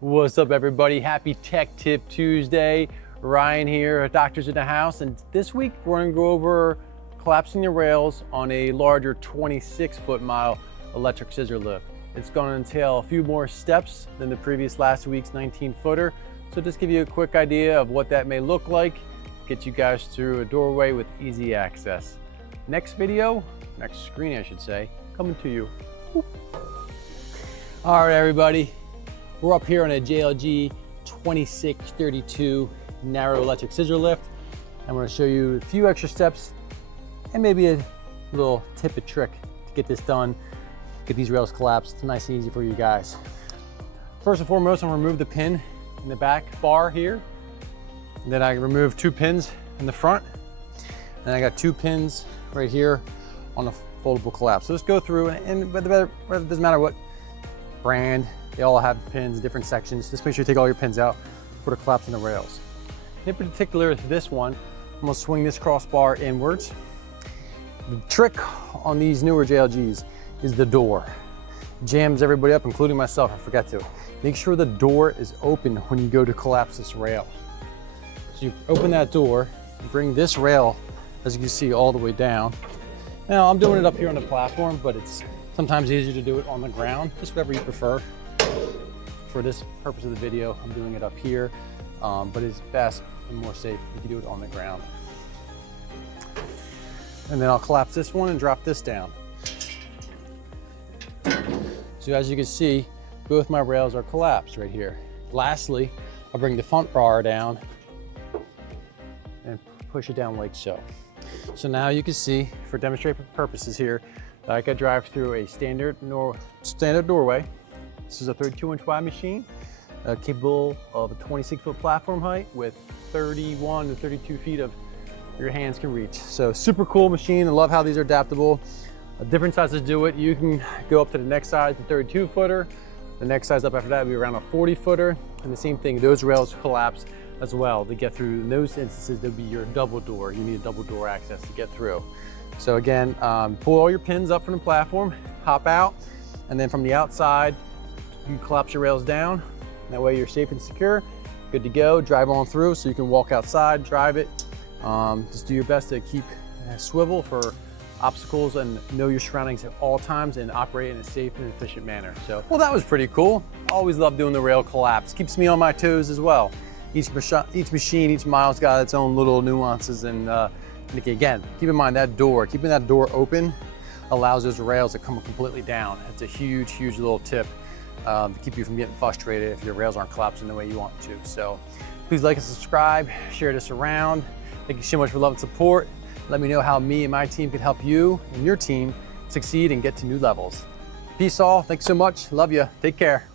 What's up, everybody? Happy Tech Tip Tuesday. Ryan here, Doctors in the House, and this week we're going to go over collapsing the rails on a larger 26-foot-mile electric scissor lift. It's going to entail a few more steps than the previous last week's 19-footer, so just give you a quick idea of what that may look like, get you guys through a doorway with easy access. Next screen I should say, coming to you. Whoop. All right, everybody. We're up here on a JLG 2632 narrow electric scissor lift. I'm going to show you a few extra steps and maybe a little tip and trick to get this done, get these rails collapsed nice and easy for you guys. First and foremost, I'm going to remove the pin in the back bar here. And then I remove 2 pins in the front. And I got 2 pins right here on the foldable collapse. So let's go through, and it doesn't matter what brand, they all have pins, different sections. Just make sure you take all your pins out for the collapsing the rails. In particular, this one, I'm gonna swing this crossbar inwards. The trick on these newer JLGs is the door. Jams everybody up, including myself, I forgot to. Make sure the door is open when you go to collapse this rail. So you open that door, bring this rail, as you can see, all the way down. Now, I'm doing it up here on the platform, but it's sometimes easier to do it on the ground, just whatever you prefer. For this purpose of the video, I'm doing it up here, but it's best and more safe if you do it on the ground. And then I'll collapse this one and drop this down. So as you can see, both my rails are collapsed right here. Lastly, I'll bring the front bar down and push it down like so. So now you can see, for demonstration purposes here, that I could drive through a standard doorway. This is a 32-inch wide machine, capable of a 26-foot platform height with 31 to 32 feet of your hands can reach. So super cool machine. I love how these are adaptable. Different sizes do it. You can go up to the next size, the 32-footer. The next size up after that would be around a 40-footer. And the same thing, those rails collapse as well. To get through, in those instances, there'll be your double door. You need a double door access to get through. So again, pull all your pins up from the platform, hop out, and then from the outside, you collapse your rails down. That way you're safe and secure, good to go. Drive on through so you can walk outside, drive it. Just do your best to keep a swivel for obstacles and know your surroundings at all times and operate in a safe and efficient manner. So, well, that was pretty cool. Always love doing the rail collapse. Keeps me on my toes as well. Each machine, each mile's got its own little nuances, and again, keep in mind that door, keeping that door open allows those rails to come completely down. It's a huge, huge little tip to keep you from getting frustrated if your rails aren't collapsing the way you want to. So please like and subscribe, share this around. Thank you so much for love and support. Let me know how me and my team can help you and your team succeed and get to new levels. Peace all, thanks so much, love you, take care.